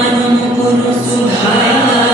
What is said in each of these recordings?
من مقر سبحانه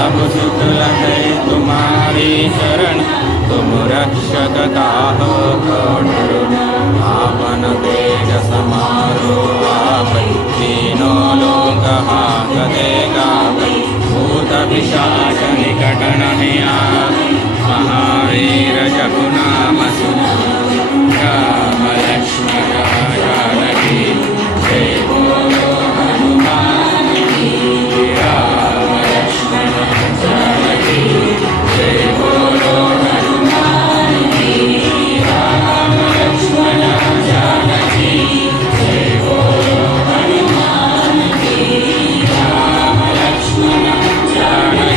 सब भु सुलै तुम्हारी शरण तुम रक्षकदाहो पावन ते जमारो भूतभिशाचनिकटणया महारीरजगु नाम सु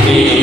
Amen.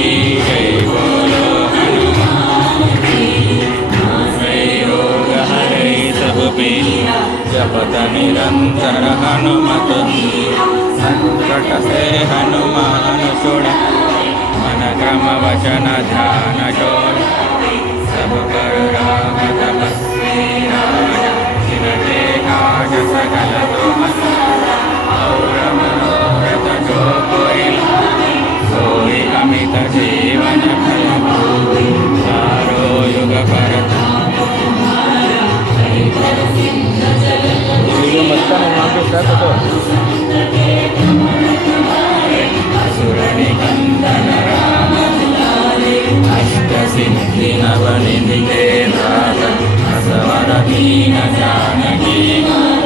ीन जाने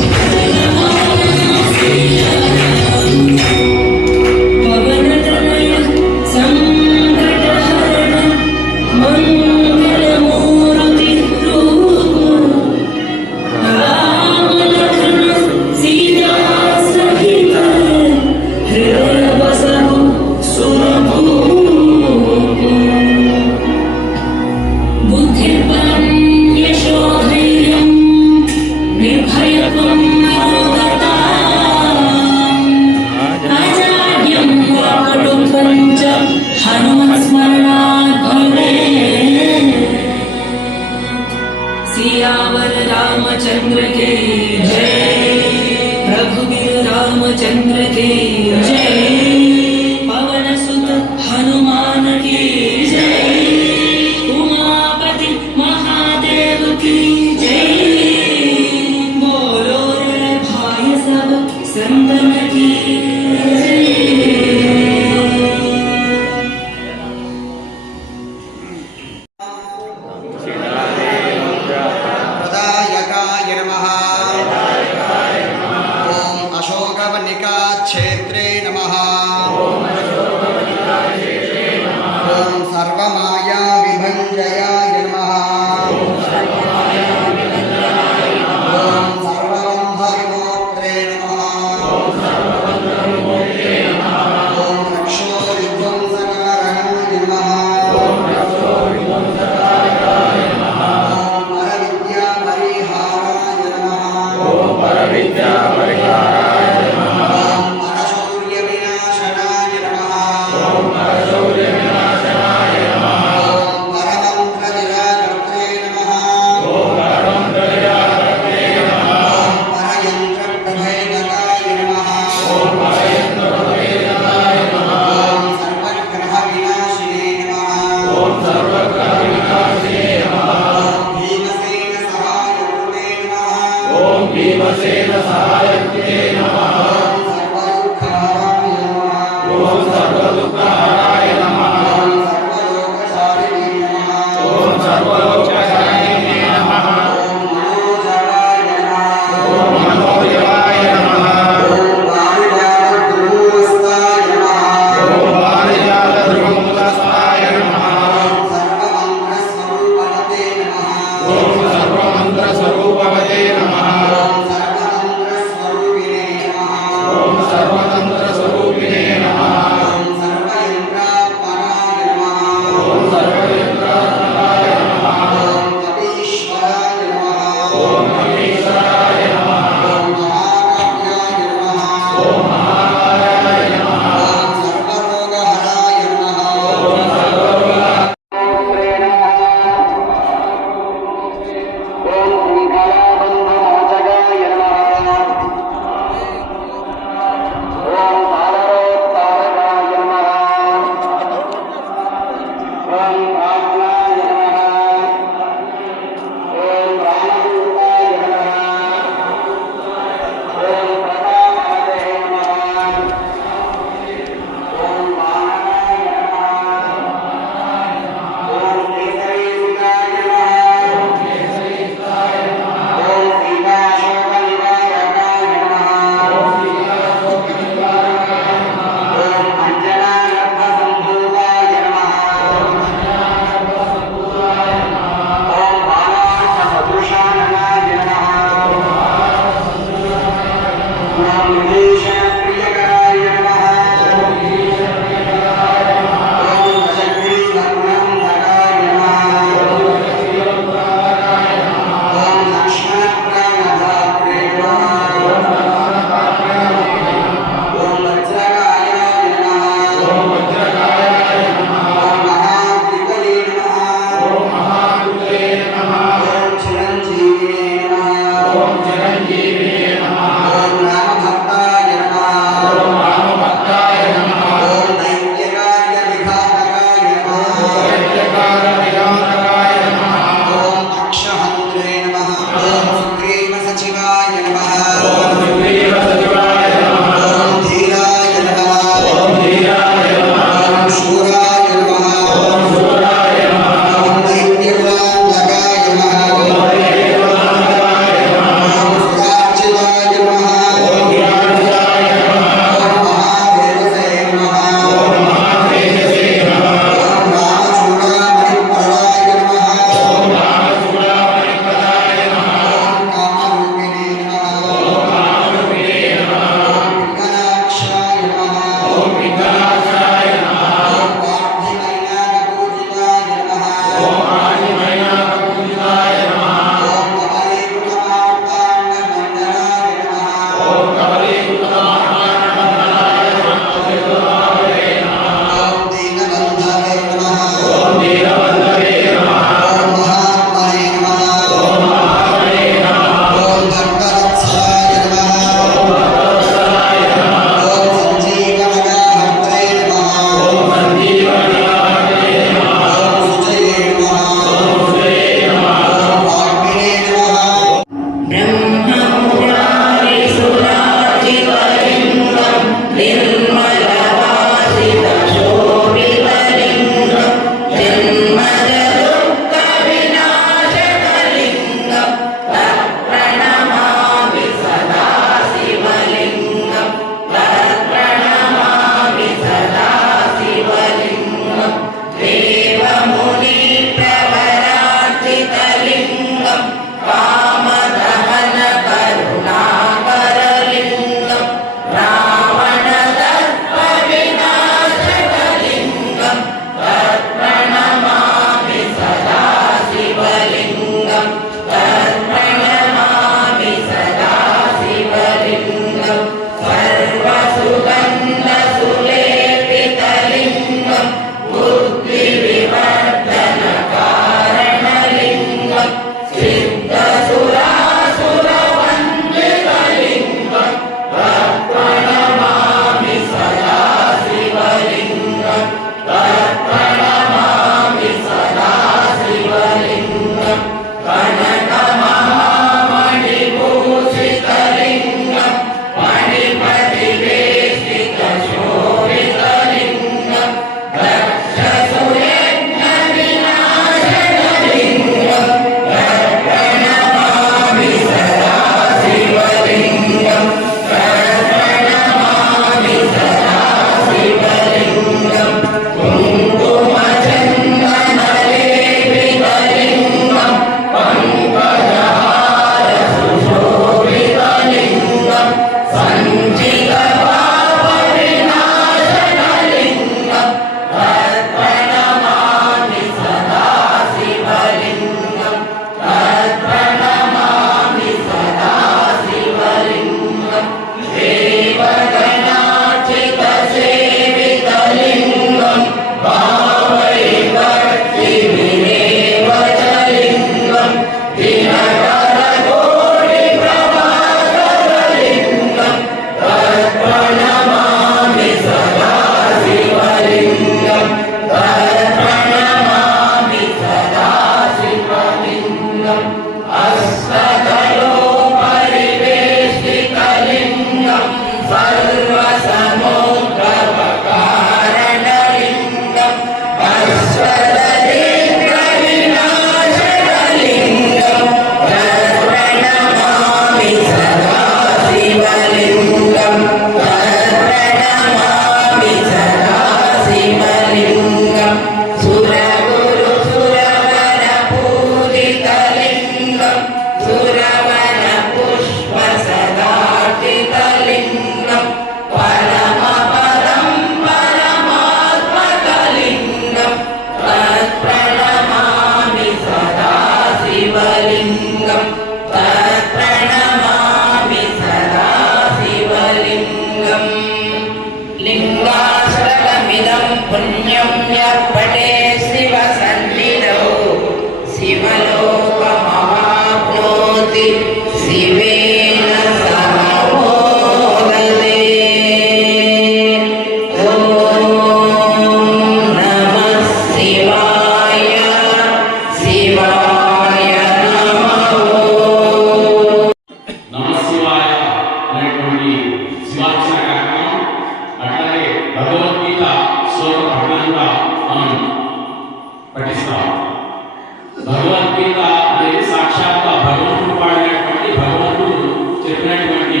సాక్షాత్ భగవంతుడు పాడినటువంటి భగవంతుడు చెప్పినటువంటి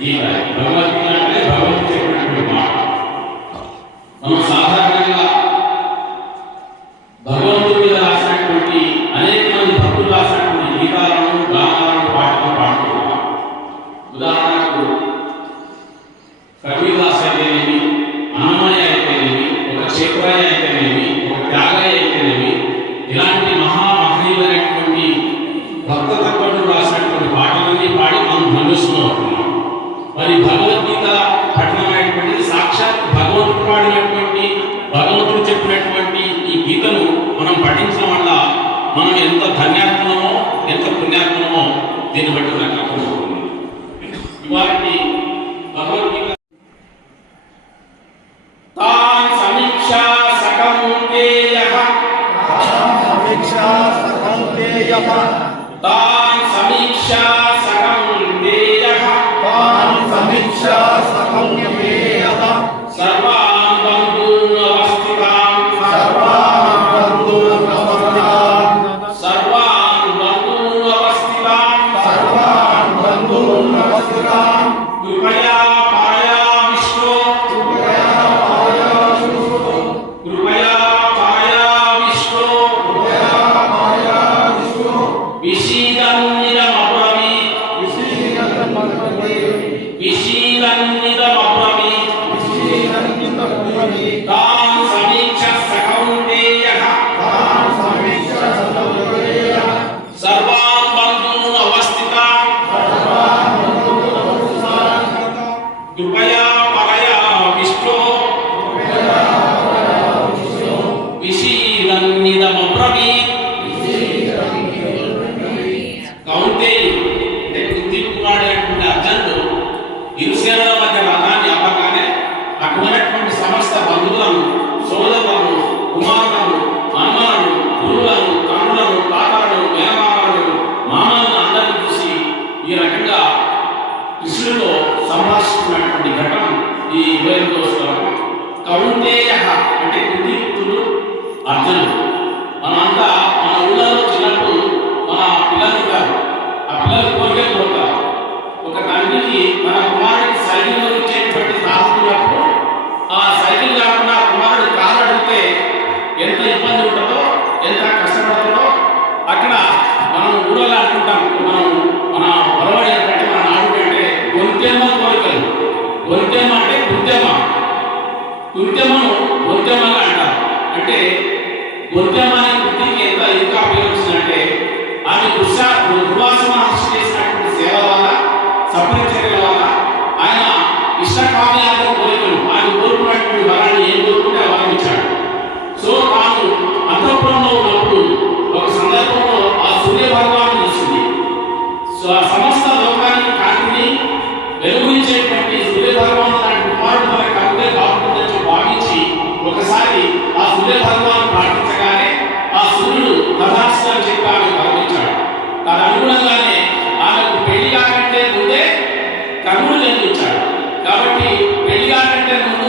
గీత భగవద్గీత దీన్ని బట్టి నాకు అప్పుడు సంభాషిస్తున్నటువంటి ఘటన ఈ ఇరవై ఎనిమిదవ శ్లోకం కౌంతేయ అంటే కుటీర్తుడు అర్జునుడు. మనమంతా మన ఊళ్ళలో చిన్నప్పుడు మన పిల్లలు కాదు ఆ పిల్లలు కోరికే కోరుతారు. ఒక తండ్రికి మన కుమారుడికి సైకిల్ ఇచ్చేటువంటి సాహసుకున్నప్పుడు ఆ సైకిల్ కాకుండా కుమారుడు కారు అడిగితే ఎంత ఇబ్బంది ఉంటుంది ఎంత కష్టపడుతుందో అక్కడ మనం ఊళ్ళో అనుకుంటాం మనం మన పొరవాడి ఏంటంటే మన నాడు అంటే గొంతెమ్మ కోరికలు ఉద్యమ అంటే ఉద్యమ గుంతెమ్మను గొంతెమ్మగా అంటారు. అంటే ఉద్యమాన్ని అనే వృత్తికి ఎంత ఇంకా ఉపయోగించిందంటే ఆమె దుర్శ దుర్వాస చేసినటువంటి సేవ వల్ల సపరిచర్యల వల్ల ఆయన ఇష్టకామ్యాల కోరికలు ఆయన కోరుకున్నటువంటి వరాన్ని ఏం కోరుకుంటే ఆ వరం ఇచ్చాడు. సో తాను అంతఃపురంలో ఉన్నప్పుడు ఒక సందర్భంలో ఆ సూర్య భగవాను చూసింది. సో ఆ సమస్త వెలుగునిచ్చేటువంటి సూర్య భగవాన్ కుమారుడు తన కలుగే బాగుంటుందని భావించి ఒకసారి ఆ సూర్య ప్రార్థించగానే ఆ సూర్యుడు తథాస్తని చెప్పి ఆమె గమనించాడు దాని అనుగుణంగానే ఆమెకు పెళ్ళి కాకంటే ముందే కర్ణుడు జన్మించాడు. కాబట్టి పెళ్ళి కాకంటే ముందు